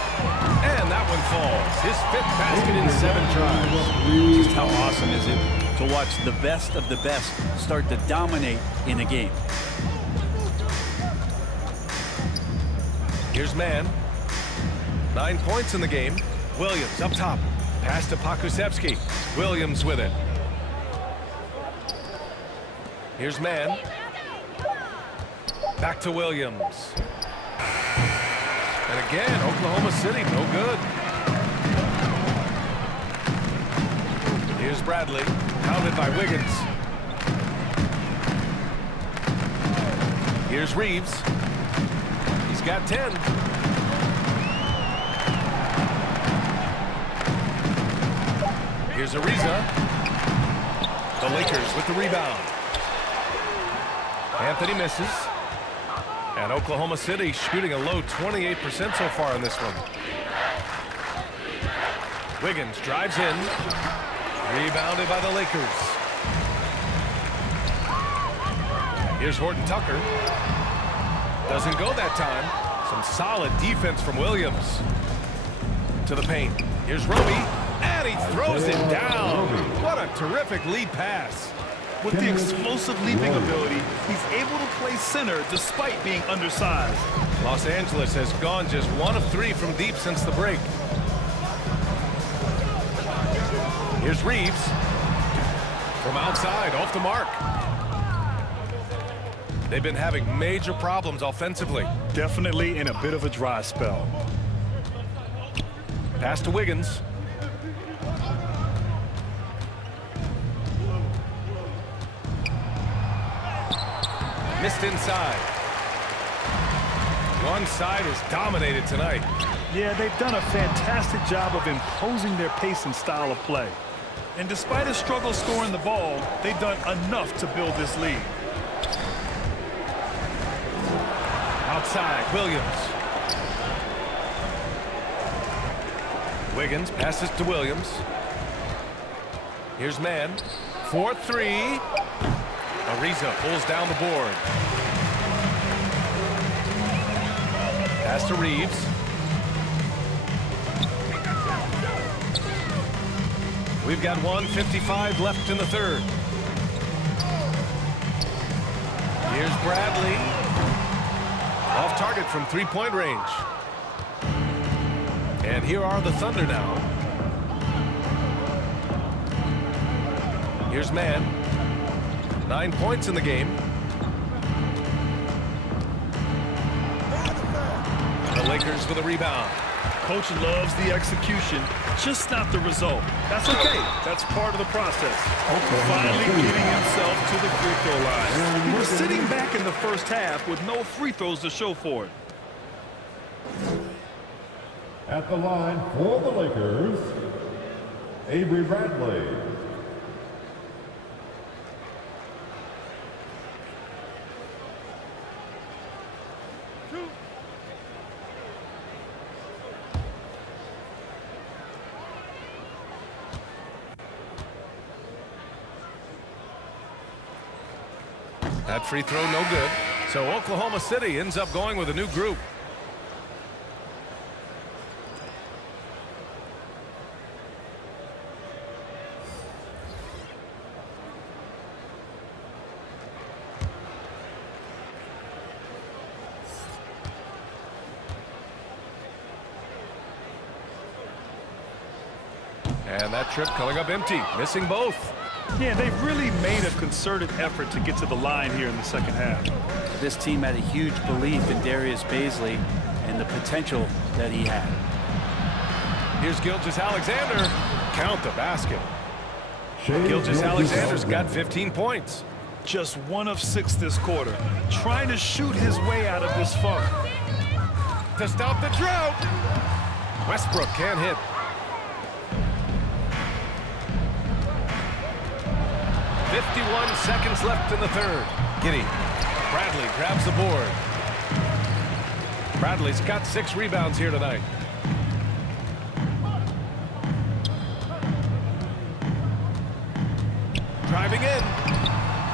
And that one falls. His 5th basket in 7 tries. Just how awesome is it to watch the best of the best start to dominate in a game. Here's Mann. 9 points in the game. Williams up top. Pass to Pokusevski. Williams with it. Here's Mann. Back to Williams. And again, Oklahoma City, no good. Here's Bradley. Pounded by Wiggins. Here's Reeves. He's got 10. Here's Ariza. The Lakers with the rebound. Anthony misses. And Oklahoma City shooting a low 28% so far in this one. Wiggins drives in. Rebounded by the Lakers. Here's Horton Tucker. Doesn't go that time. Some solid defense from Williams. To the paint. Here's Roby. And he throws it down. What a terrific lead pass. With the explosive leaping ability, he's able to play center despite being undersized. Los Angeles has gone just 1 of 3 from deep since the break. Here's Reeves. From outside, off the mark. They've been having major problems offensively. Definitely in a bit of a dry spell. Pass to Wiggins. Missed inside. One side is dominated tonight. Yeah, they've done a fantastic job of imposing their pace and style of play. And despite a struggle scoring the ball, they've done enough to build this lead. Outside, Williams. Wiggins passes to Williams. Here's Mann. 4-3. Ariza pulls down the board. Pass to Reeves. We've got 1:55 left in the third. Here's Bradley. Off target from 3-point range. And here are the Thunder now. Here's Mann. 9 points in the game. The Lakers with a rebound. Coach loves the execution, just not the result. That's okay. That's part of the process. Finally getting himself to the free throw line. He was sitting back in the first half with no free throws to show for it. At the line for the Lakers, Avery Bradley. That free throw no good. So Oklahoma City ends up going with a new group. And that trip coming up empty, missing both. Yeah, they've really made a concerted effort to get to the line here in the second half. This team had a huge belief in Darius Bazley and the potential that he had. Here's Gilgeous-Alexander. Count the basket. Shai Gilgeous-Alexander's got 15 points. Just 1 of 6 this quarter. Trying to shoot his way out of this funk. To stop the drought. Westbrook can't hit. .51 seconds left in the third. Giddey. Bradley grabs the board. Bradley's got 6 rebounds here tonight. Driving in.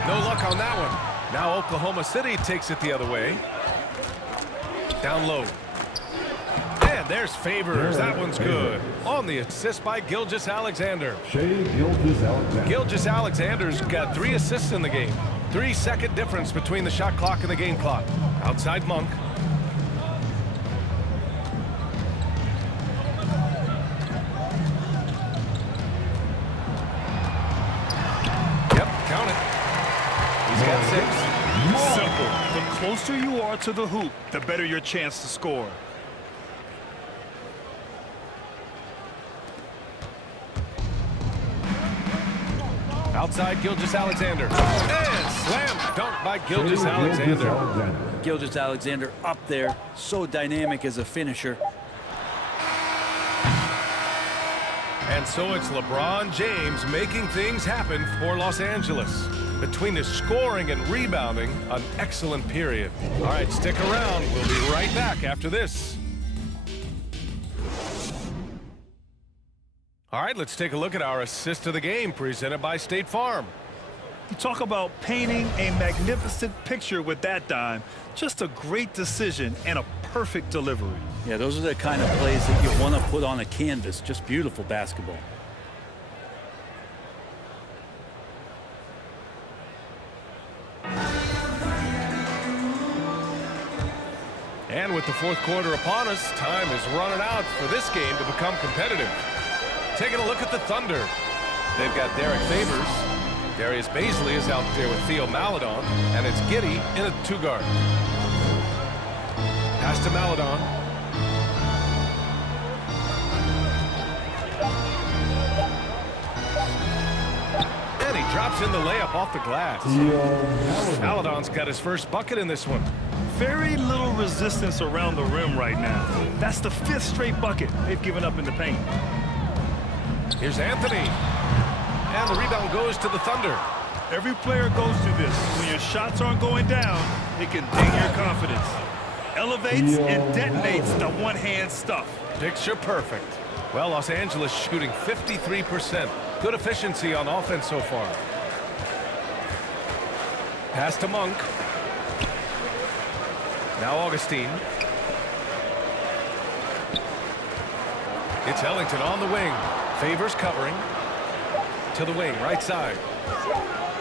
No luck on that one. Now Oklahoma City takes it the other way. Down low. And there's Favors. That one's good. On the assist by Gilgeous-Alexander. Shai Gilgeous-Alexander. Gilgeous-Alexander's got 3 assists in the game. 3-second difference between the shot clock and the game clock. Outside Monk. Yep, count it. He's got 6. Simple. The closer you are to the hoop, the better your chance to score. Outside Gilgeous-Alexander. And slam dunk by Gilgeous-Alexander. Gilgeous-Alexander up there, so dynamic as a finisher. And so it's LeBron James making things happen for Los Angeles. Between his scoring and rebounding, an excellent period. All right, stick around. We'll be right back after this. All right, let's take a look at our assist of the game presented by State Farm. You talk about painting a magnificent picture with that dime. Just a great decision and a perfect delivery. Yeah, those are the kind of plays that you want to put on a canvas. Just beautiful basketball. And with the fourth quarter upon us, time is running out for this game to become competitive. Taking a look at the Thunder. They've got Derek Favors. Darius Bazley is out there with Theo Maledon. And it's Giddey in a 2-guard. Pass to Maledon. And he drops in the layup off the glass. Maledon's got his first bucket in this one. Very little resistance around the rim right now. That's the 5th straight bucket they've given up in the paint. Here's Anthony. And the rebound goes to the Thunder. Every player goes through this. When your shots aren't going down, it can ding your confidence. Elevates and detonates the one-hand stuff. Picture perfect. Well, Los Angeles shooting 53%. Good efficiency on offense so far. Pass to Monk. Now Augustine. It's Ellington on the wing. Favors covering. To the wing, right side.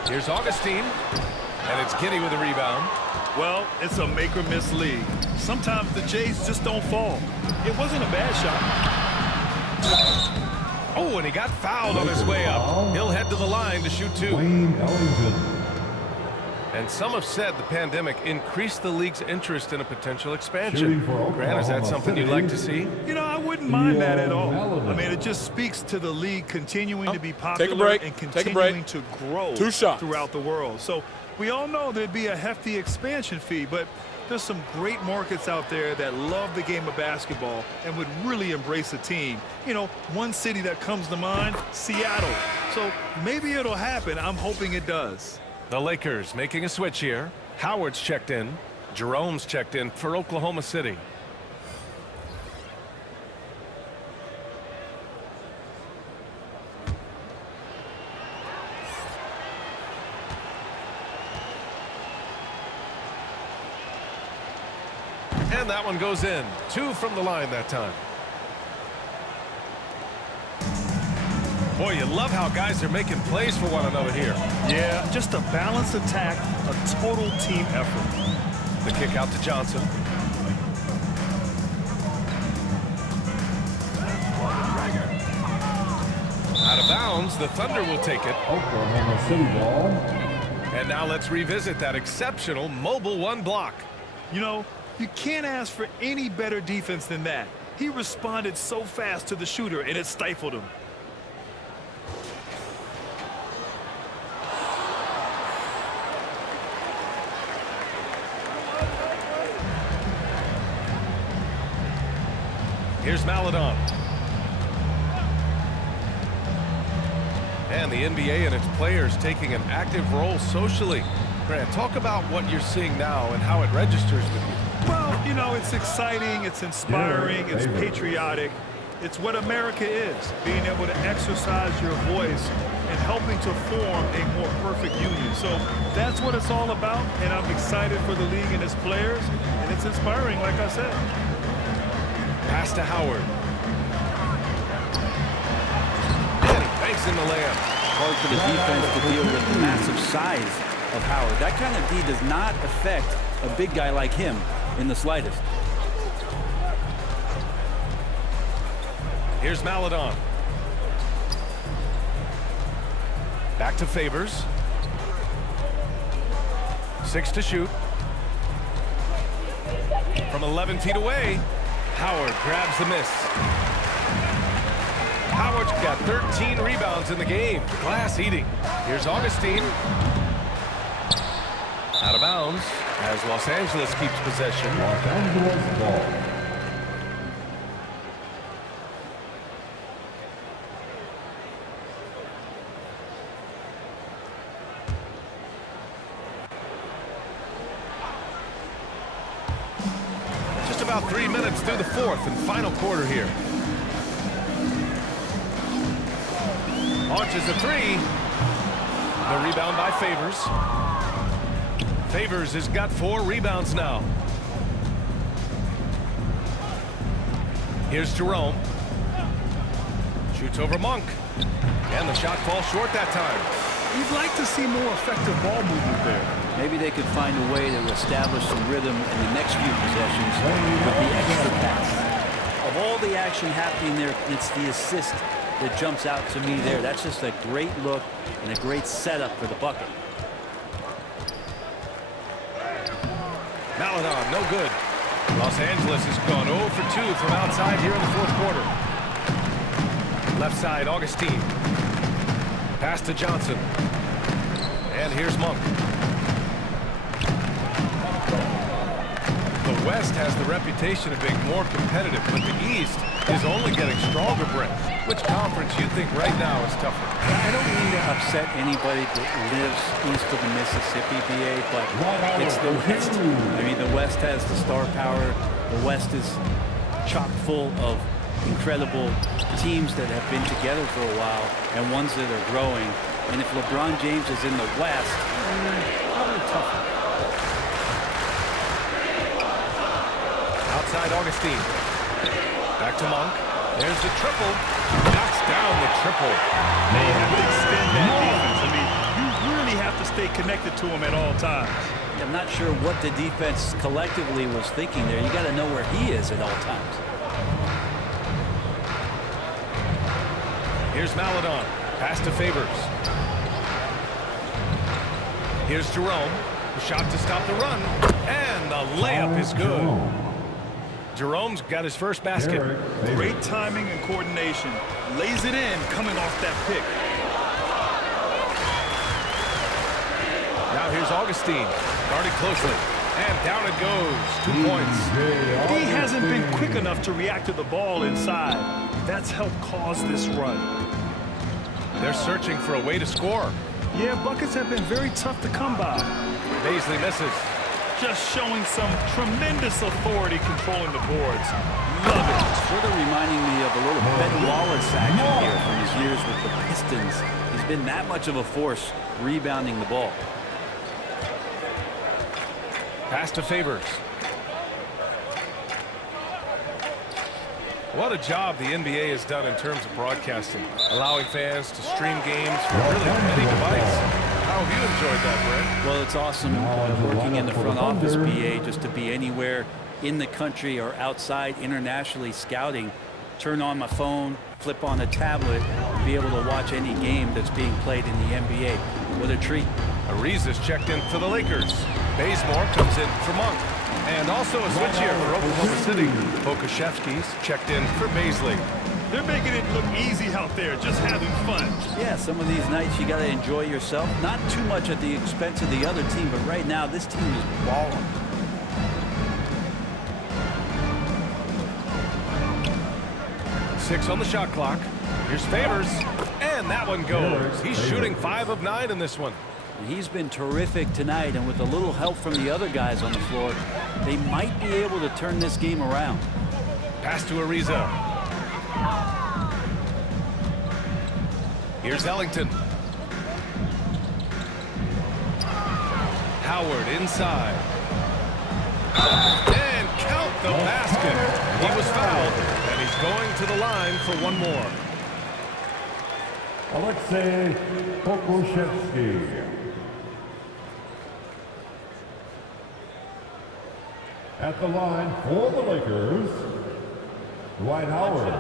Here's Augustine. And it's Giddey with a rebound. Well, it's a make-or-miss league. Sometimes the Jays just don't fall. It wasn't a bad shot. Oh, and he got fouled on his way up. He'll head to the line to shoot 2. And some have said the pandemic increased the league's interest in a potential expansion. Grant, is that something you'd like to see? You know, I wouldn't mind that at all. I mean, it just speaks to the league continuing to be popular and continuing to grow throughout the world. So we all know there'd be a hefty expansion fee, but There's some great markets out there that love the game of basketball and would really embrace a team. You know, one city that comes to mind, Seattle. So maybe it'll happen. I'm hoping it does. The Lakers making a switch here. Howard's checked in. Jerome's checked in for Oklahoma City. And that one goes in. 2 from the line that time. Boy, you love how guys are making plays for one another here. Yeah, just a balanced attack, a total team effort. The kick out to Johnson. Out of bounds, the Thunder will take it. Oklahoma City ball. And now let's revisit that exceptional mobile 1 block. You know, you can't ask for any better defense than that. He responded so fast to the shooter, and it stifled him. Here's Maladon. And the NBA and its players taking an active role socially. Grant, talk about what you're seeing now and how it registers with you. Well, you know, it's exciting, it's inspiring, it's patriotic. It's what America is, being able to exercise your voice and helping to form a more perfect union. So that's what it's all about, and I'm excited for the league and its players, and it's inspiring, like I said. Pass to Howard. And he banks in the layup. Hard for the defense to deal with the massive size of Howard. That kind of D does not affect a big guy like him in the slightest. Here's Maladon. Back to Favors. 6 to shoot. From 11 feet away, Howard grabs the miss. Howard's got 13 rebounds in the game. Glass eating. Here's Augustine. Out of bounds as Los Angeles keeps possession. Los Angeles ball. Just about 3 minutes through the 4th and final quarter here. Launches a 3. The rebound by Favors. Favors has got 4 rebounds now. Here's Jerome. Shoots over Monk. And the shot falls short that time. You'd like to see more effective ball movement there. Maybe they could find a way to establish some rhythm in the next few possessions with the extra pass. Of all the action happening there, it's the assist that jumps out to me there. That's just a great look and a great setup for the bucket. Maladon, no good. Los Angeles has gone 0 for 2 from outside here in the 4th quarter. Left side, Augustine. Pass to Johnson. And here's Monk. The West has the reputation of being more competitive, but the East is only getting stronger, Brent. Which conference you think right now is tougher? I don't mean to upset anybody that lives east of the Mississippi, BA, but it's the West. I mean, the West has the star power. The West is chock full of incredible teams that have been together for a while and ones that are growing. And if LeBron James is in the West, probably tougher. Outside Augustine. Back to Monk. There's the triple. Knocks down the triple. They have to extend that defense. I mean, you really have to stay connected to him at all times. I'm not sure what the defense collectively was thinking there. You got to know where he is at all times. Here's Maladon. Pass to Favors. Here's Jerome. The shot to stop the run. And the layup is good. Jerome's got his first basket. Great timing and coordination. Lays it in coming off that pick. Now here's Augustine. Guarded closely. And down it goes. 2 points. He hasn't been quick enough to react to the ball inside. That's helped cause this run. They're searching for a way to score. Yeah, buckets have been very tough to come by. Baisley misses. Just showing some tremendous authority controlling the boards. Love it. Sort of reminding me of a little Ben Wallace action here from his years with the Pistons. He's been that much of a force rebounding the ball. Pass to Favors. What a job the NBA has done in terms of broadcasting, allowing fans to stream games from really any device. How have you enjoyed that, Brent? Well, it's awesome working in the front office, BA, just to be anywhere in the country or outside internationally scouting. Turn on my phone, flip on a tablet, be able to watch any game that's being played in the NBA. What a treat. Ariza's checked in for the Lakers. Bazemore comes in for Monk. And also a switch here for Oklahoma City. Pokuševski's checked in for Baisley. They're making it look easy out there, just having fun. Yeah, some of these nights you got to enjoy yourself. Not too much at the expense of the other team, but right now this team is balling. Six on the shot clock. Here's Favors. And that one goes. He's shooting 5 of 9 in this one. He's been terrific tonight, and with a little help from the other guys on the floor, they might be able to turn this game around. Pass to Ariza. Here's Ellington. Howard inside. And count the basket. He was fouled, and he's going to the line for one more. Alexei Pokuševski. At the line for the Lakers, Dwight Howard.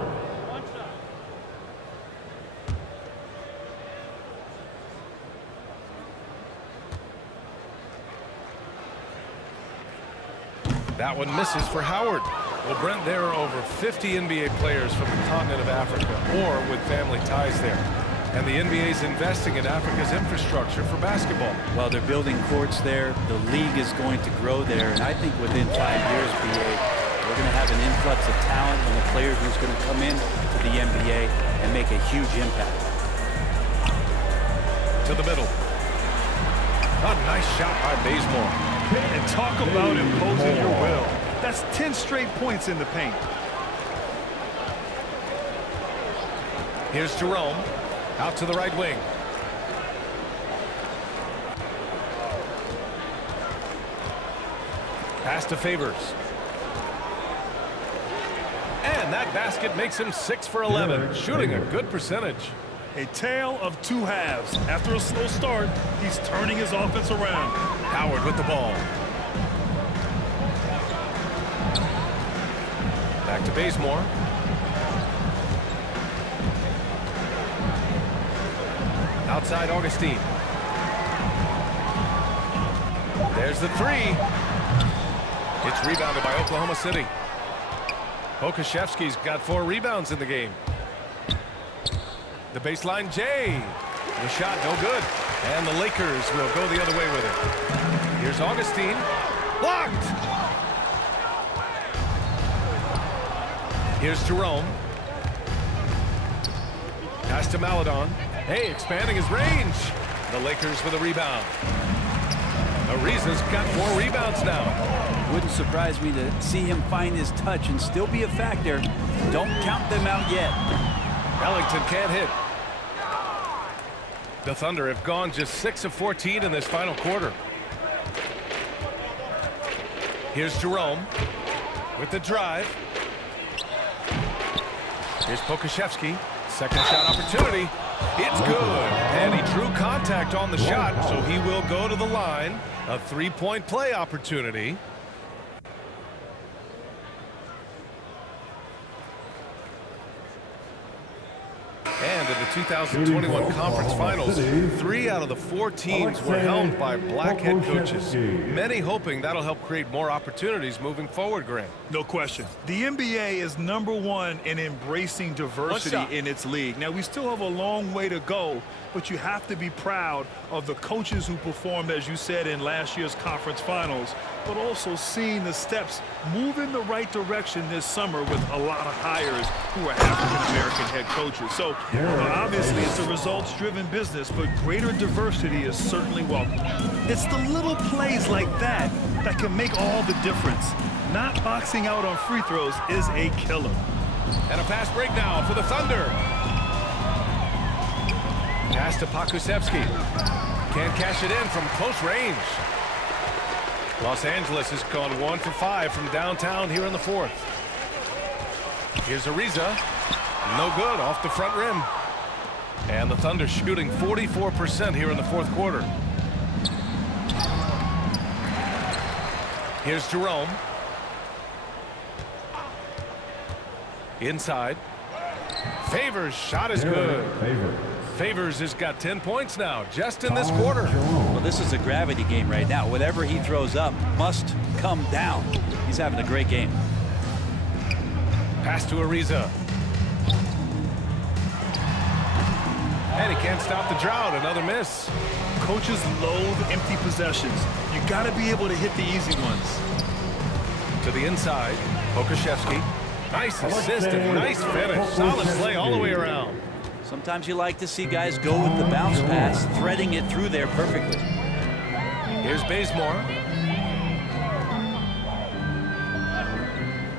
That one misses for Howard. Well, Brent, there are over 50 NBA players from the continent of Africa or with family ties there. And the NBA's investing in Africa's infrastructure for basketball. Well, they're building courts there. The league is going to grow there. And I think within 5 years, BA, we're going to have an influx of talent and a player who's going to come in to the NBA and make a huge impact. To the middle. A nice shot by Bazemore. And talk about imposing your will. That's 10 straight points in the paint. Here's Jerome. Out to the right wing. Pass to Favors. And that basket makes him 6 for 11, shooting a good percentage. A tale of two halves. After a slow start, he's turning his offense around. Howard with the ball. Back to Bazemore. Outside Augustine. There's the three. It's rebounded by Oklahoma City. Pokuševski's got 4 rebounds in the game. The baseline J. The shot no good. And the Lakers will go the other way with it. Here's Augustine. Blocked! Here's Jerome. Pass to Maledon. Hey, expanding his range. The Lakers with a rebound. Ariza's got 4 rebounds now. Wouldn't surprise me to see him find his touch and still be a factor. Don't count them out yet. Ellington can't hit. The Thunder have gone just 6 of 14 in this final quarter. Here's Jerome with the drive. Here's Pokuševski. Second shot opportunity. It's good. And he drew contact on the shot, so he will go to the line. A 3-point play opportunity. And into the 2021 Conference Finals. 3 out of the 4 teams were helmed by black head coaches. Many hoping that'll help create more opportunities moving forward, Grant. No question. The NBA is #1 in embracing diversity in its league. Now, we still have a long way to go, but you have to be proud of the coaches who performed, as you said, in last year's conference finals, but also seeing the steps move in the right direction this summer with a lot of hires who are African-American head coaches. So, obviously, it's a results-driven business, but greater diversity is certainly welcome. It's the little plays like that that can make all the difference. Not boxing out on free throws is a killer. And a fast break now for the Thunder. Pass to Pokusevski. Can't cash it in from close range. Los Angeles has gone 1 for 5 from downtown here in the 4th. Here's Ariza. No good, off the front rim. And the Thunder shooting 44% here in the 4th quarter. Here's Jerome. Inside. Favors shot is good. Favors has got 10 points now just in this quarter. Well, this is a gravity game right now. Whatever he throws up must come down. He's having a great game. Pass to Ariza. And he can't stop the drought. Another miss. Coaches loathe empty possessions. You got to be able to hit the easy ones. To the inside. Pokusevski. Nice assist and nice finish. Solid play all the way around. Sometimes you like to see guys go with the bounce pass, threading it through there perfectly. Here's Bazemore.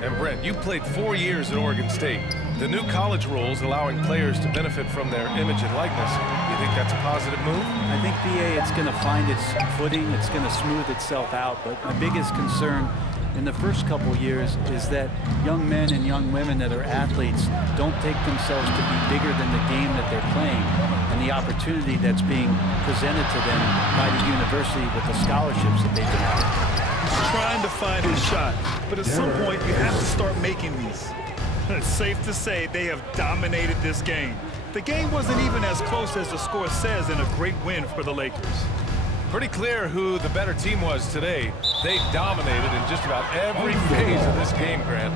And Brent, you played 4 years at Oregon State. The new college rules allowing players to benefit from their image and likeness. You think that's a positive move? I think, BA, it's going to find its footing. It's going to smooth itself out. But my biggest concern in the first couple years is that young men and young women that are athletes don't take themselves to be bigger than the game that they're playing and the opportunity that's being presented to them by the university with the scholarships that they've been having. He's trying to find his shot, but at some point you have to start making these. It's safe to say they have dominated this game. The game wasn't even as close as the score says in a great win for the Lakers. Pretty clear who the better team was today. They dominated in just about every phase of this game, Grant.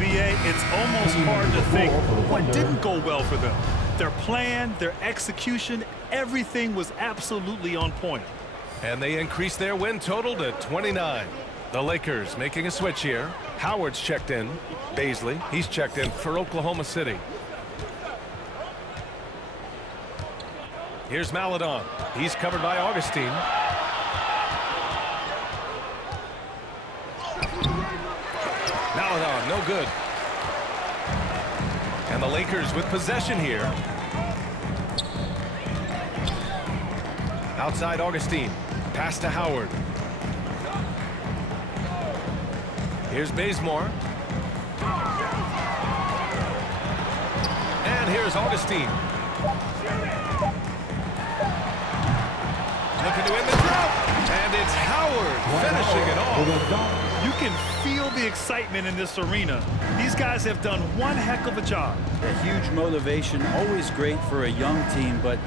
BA, it's almost hard to think what didn't go well for them. Their plan, their execution, everything was absolutely on point. And they increased their win total to 29. The Lakers making a switch here. Howard's checked in. Baisley, he's checked in for Oklahoma City. Here's Maledon. He's covered by Augustine. Maledon, no good. And the Lakers with possession here. Outside Augustine. Pass to Howard. Here's Bazemore. And here's Augustine. Looking to end the drought. And it's Howard finishing it off. You can feel the excitement in this arena. These guys have done one heck of a job. A huge motivation, always great for a young team, but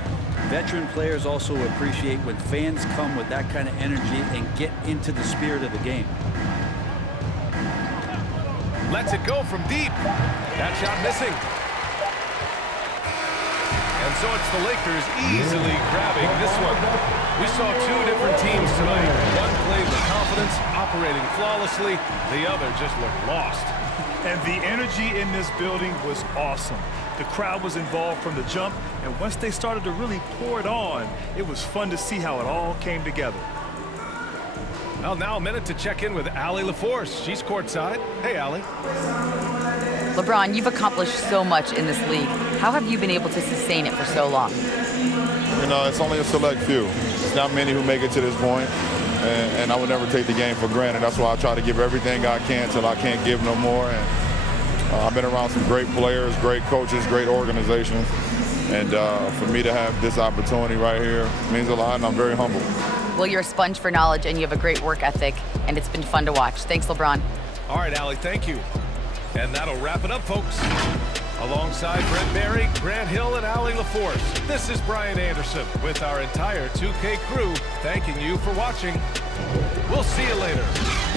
veteran players also appreciate when fans come with that kind of energy and get into the spirit of the game. Lets it go from deep. That shot missing. And so it's the Lakers easily grabbing this one. We saw 2 different teams tonight. One played with confidence, operating flawlessly. The other just looked lost. And the energy in this building was awesome. The crowd was involved from the jump, and once they started to really pour it on, it was fun to see how it all came together. Well, now a minute to check in with Allie LaForce. She's courtside. Hey, Allie. LeBron, you've accomplished so much in this league. How have you been able to sustain it for so long? You know, it's only a select few. It's not many who make it to this point, and I would never take the game for granted. That's why I try to give everything I can till I can't give no more. And I've been around some great players, great coaches, great organizations, and for me to have this opportunity right here means a lot, and I'm very humble. Well, you're a sponge for knowledge, and you have a great work ethic, and it's been fun to watch. Thanks, LeBron. All right, Allie, thank you. And that'll wrap it up, folks. Alongside Brent Barry, Grant Hill, and Allie LaForce, this is Brian Anderson with our entire 2K crew thanking you for watching. We'll see you later.